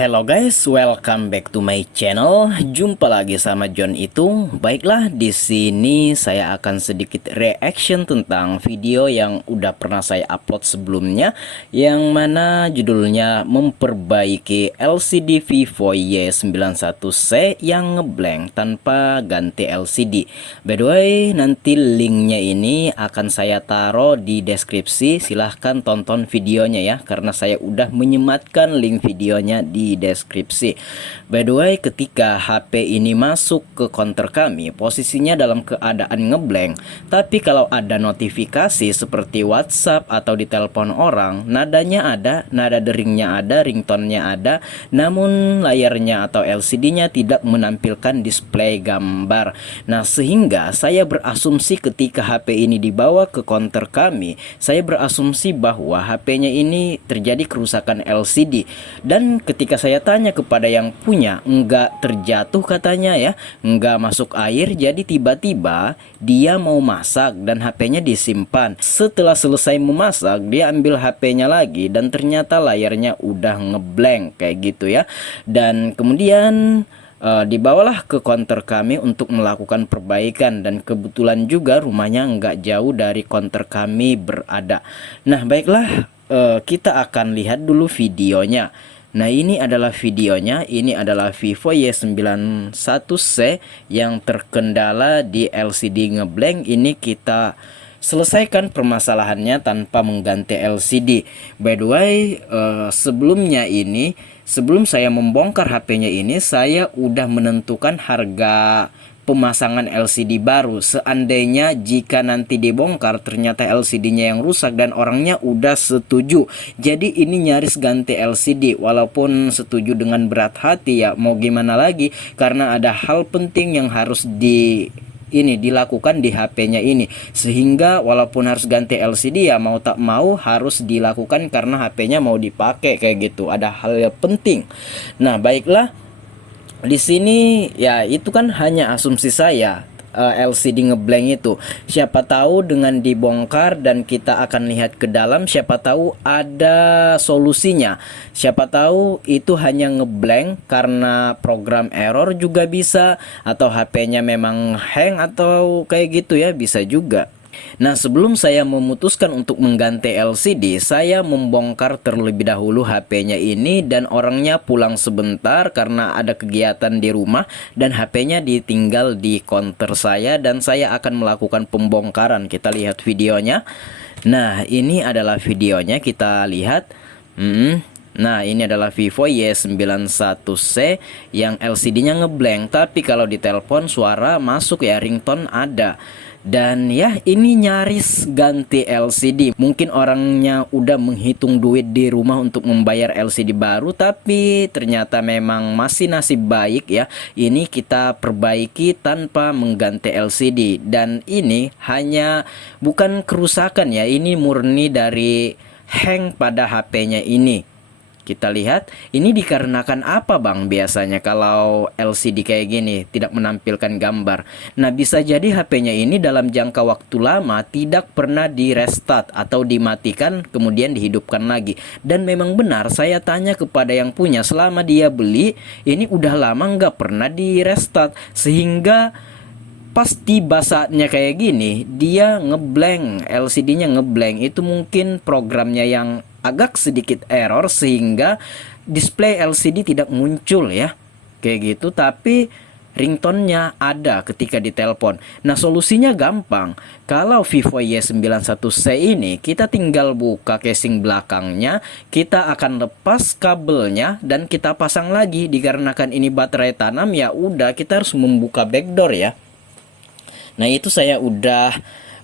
Hello guys, welcome back to my channel. Jumpa lagi sama John itu. Baiklah, di sini saya akan sedikit reaction tentang video yang udah pernah saya upload sebelumnya, yang mana judulnya memperbaiki LCD Vivo Y91C yang ngeblank tanpa ganti LCD. By the way, nanti linknya ini akan saya taruh di deskripsi. Silahkan tonton videonya ya, karena saya udah menyematkan link videonya di deskripsi. By the way, ketika HP ini masuk ke counter kami, posisinya dalam keadaan ngeblank. Tapi kalau ada notifikasi seperti WhatsApp atau di telepon orang, nadanya ada, nada deringnya ada, ringtone-nya ada, namun layarnya atau LCD-nya tidak menampilkan display gambar. Nah, sehingga saya berasumsi ketika HP ini dibawa ke counter kami, saya berasumsi bahwa HP-nya ini terjadi kerusakan LCD. Dan ketika saya tanya kepada yang punya, enggak terjatuh katanya ya, enggak masuk air. Jadi tiba-tiba dia mau masak dan HP-nya disimpan. Setelah selesai memasak, dia ambil HP-nya lagi dan ternyata layarnya udah ngeblank kayak gitu ya. Dan kemudian dibawalah ke counter kami untuk melakukan perbaikan, dan kebetulan juga rumahnya nggak jauh dari counter kami berada. Nah, baiklah, kita akan lihat dulu videonya. Nah, ini adalah videonya. Ini adalah Vivo Y91C yang terkendala di LCD ngeblank. Ini kita selesaikan permasalahannya tanpa mengganti LCD. By the way, sebelumnya ini, sebelum saya membongkar HP-nya ini, saya udah menentukan harga pemasangan LCD baru. Seandainya jika nanti dibongkar ternyata LCD-nya yang rusak dan orangnya udah setuju, jadi ini nyaris ganti LCD. Walaupun setuju dengan berat hati ya, mau gimana lagi, karena ada hal penting yang harus dilakukan di HP-nya ini, sehingga walaupun harus ganti LCD ya mau tak mau harus dilakukan karena HP-nya mau dipakai kayak gitu. Ada hal yang penting. Nah, baiklah, di sini ya itu kan hanya asumsi saya. LCD ngeblank itu, siapa tahu dengan dibongkar dan kita akan lihat ke dalam, siapa tahu ada solusinya. Siapa tahu itu hanya ngeblank karena program error juga bisa, atau HP-nya memang hang atau kayak gitu ya, bisa juga. Nah, sebelum saya memutuskan untuk mengganti LCD, saya membongkar terlebih dahulu HP-nya ini, dan orangnya pulang sebentar karena ada kegiatan di rumah, dan HP-nya ditinggal di counter saya, dan saya akan melakukan pembongkaran. Kita lihat videonya. Nah, ini adalah videonya, kita lihat. Nah, ini adalah Vivo Y91C yang LCD-nya ngeblank, tapi kalau ditelepon suara masuk ya, ringtone ada. Dan ya, ini nyaris ganti LCD. Mungkin orangnya udah menghitung duit di rumah untuk membayar LCD baru, tapi ternyata memang masih nasib baik ya, ini kita perbaiki tanpa mengganti LCD. Dan ini hanya bukan kerusakan ya, ini murni dari hang pada HP-nya ini. Kita lihat, ini dikarenakan apa bang biasanya kalau LCD kayak gini tidak menampilkan gambar? Nah, bisa jadi HP-nya ini dalam jangka waktu lama tidak pernah di restart atau dimatikan kemudian dihidupkan lagi. Dan memang benar, saya tanya kepada yang punya, selama dia beli ini udah lama nggak pernah di restart, sehingga pas tiba saatnya kayak gini dia ngeblank, LCD-nya ngeblank. Itu mungkin programnya yang agak sedikit error sehingga display LCD tidak muncul ya, kayak gitu. Tapi ringtone-nya ada ketika ditelepon. Nah, solusinya gampang. Kalau Vivo Y91C ini, kita tinggal buka casing belakangnya, kita akan lepas kabelnya dan kita pasang lagi. Dikarenakan ini baterai tanam ya udah, kita harus membuka backdoor ya. Nah, itu saya udah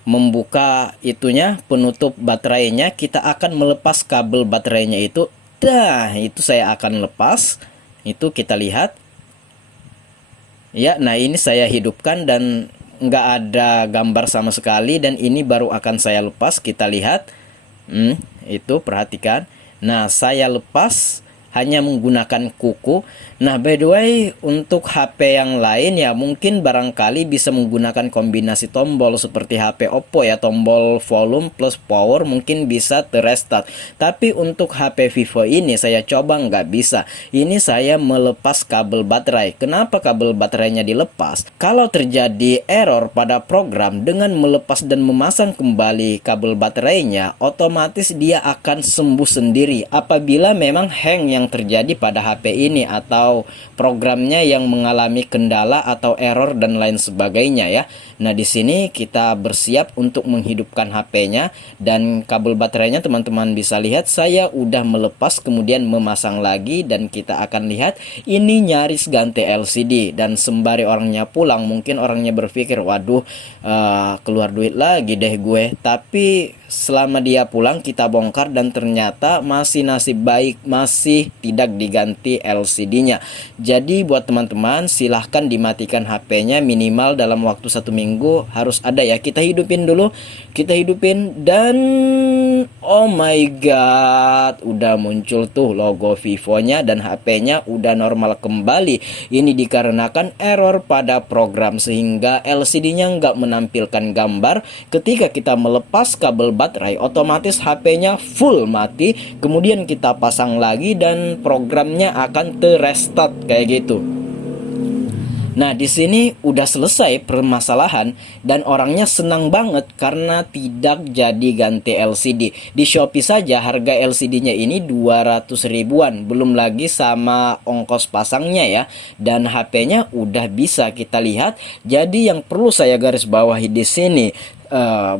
membuka itunya, penutup baterainya. Kita akan melepas kabel baterainya itu. Dah, itu saya akan lepas. Itu kita lihat. Ya, nah ini saya hidupkan dan nggak ada gambar sama sekali, dan ini baru akan saya lepas. Kita lihat. Itu perhatikan. Nah, saya lepas hanya menggunakan kuku. Nah, by the way, untuk HP yang lain ya mungkin barangkali bisa menggunakan kombinasi tombol seperti HP Oppo ya, tombol volume plus power mungkin bisa terrestart. Tapi untuk HP Vivo ini saya coba nggak bisa. Ini saya melepas kabel baterai. Kenapa kabel baterainya dilepas? Kalau terjadi error pada program dengan melepas dan memasang kembali kabel baterainya, otomatis dia akan sembuh sendiri apabila memang hang yang terjadi pada HP ini atau programnya yang mengalami kendala atau error dan lain sebagainya ya. Nah, di sini kita bersiap untuk menghidupkan HP-nya dan kabel baterainya teman-teman bisa lihat saya udah melepas kemudian memasang lagi, dan kita akan lihat ini nyaris ganti LCD. Dan sembari orangnya pulang mungkin orangnya berpikir, waduh, keluar duit lagi deh gue. Tapi selama dia pulang kita bongkar dan ternyata masih nasib baik, masih tidak diganti LCD-nya. Jadi buat teman-teman silahkan dimatikan HP-nya minimal dalam waktu 1 minggu harus ada ya. Kita hidupin dulu, kita hidupin, dan oh my god, udah muncul tuh logo Vivo-nya dan HP-nya udah normal kembali. Ini dikarenakan error pada program sehingga LCD-nya nggak menampilkan gambar. Ketika kita melepas kabel baterai, otomatis HP-nya full mati. Kemudian kita pasang lagi dan programnya akan terrestart kayak gitu. Nah, di sini udah selesai permasalahan dan orangnya senang banget karena tidak jadi ganti LCD. Di Shopee saja harga LCD-nya ini 200 ribuan, belum lagi sama ongkos pasangnya ya. Dan HP-nya udah bisa kita lihat. Jadi yang perlu saya garis bawahi di sini,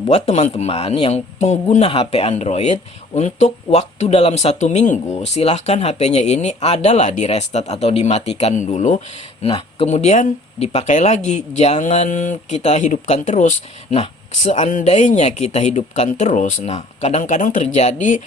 buat teman-teman yang pengguna HP Android, untuk waktu dalam 1 minggu silahkan HP-nya ini adalah di restart atau dimatikan dulu. Nah, kemudian dipakai lagi, jangan kita hidupkan terus. Nah, seandainya kita hidupkan terus, nah kadang-kadang terjadi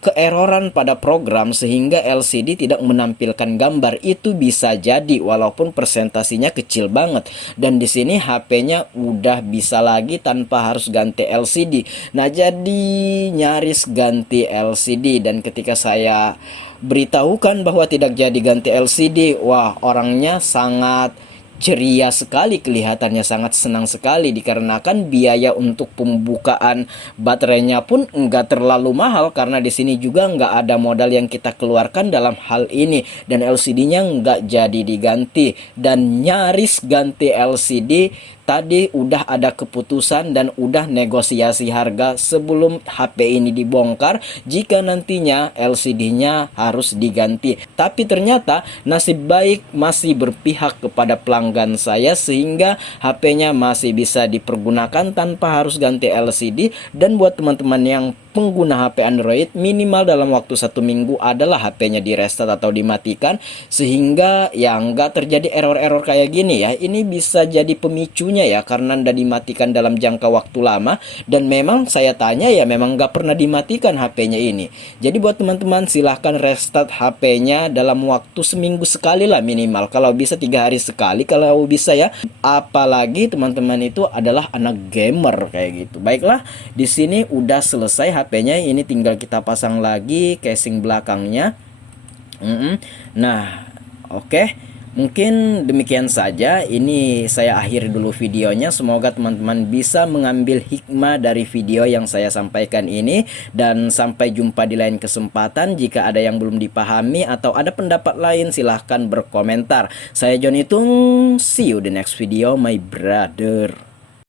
keeroran pada program sehingga LCD tidak menampilkan gambar. Itu bisa jadi walaupun presentasinya kecil banget. Dan di sini HP-nya udah bisa lagi tanpa harus ganti LCD. Nah, jadi nyaris ganti LCD, dan ketika saya beritahukan bahwa tidak jadi ganti LCD, wah, orangnya sangat ceria sekali, kelihatannya sangat senang sekali dikarenakan biaya untuk pembukaan baterainya pun enggak terlalu mahal karena di sini juga enggak ada modal yang kita keluarkan dalam hal ini, dan LCD-nya enggak jadi diganti dan nyaris ganti LCD. Tadi udah ada keputusan dan udah negosiasi harga sebelum HP ini dibongkar jika nantinya LCD-nya harus diganti. Tapi ternyata nasib baik masih berpihak kepada pelanggan saya sehingga HP-nya masih bisa dipergunakan tanpa harus ganti LCD. Dan buat teman-teman yang pengguna HP Android, minimal dalam waktu 1 minggu adalah HP-nya di restart atau dimatikan sehingga ya nggak terjadi error-error kayak gini ya. Ini bisa jadi pemicunya ya karena Anda dimatikan dalam jangka waktu lama, dan memang saya tanya ya memang nggak pernah dimatikan HP-nya ini. Jadi buat teman-teman silahkan restart HP-nya dalam waktu seminggu sekali lah minimal, kalau bisa 3 hari sekali kalau bisa ya. Apalagi teman-teman itu adalah anak gamer kayak gitu. Baiklah, di sini udah selesai HP-nya, ini tinggal kita pasang lagi casing belakangnya. Nah, oke. Mungkin demikian saja. Ini saya akhiri dulu videonya. Semoga teman-teman bisa mengambil hikmah dari video yang saya sampaikan ini. Dan sampai jumpa di lain kesempatan. Jika ada yang belum dipahami atau ada pendapat lain, silahkan berkomentar. Saya John Itung. See you the next video, my brother.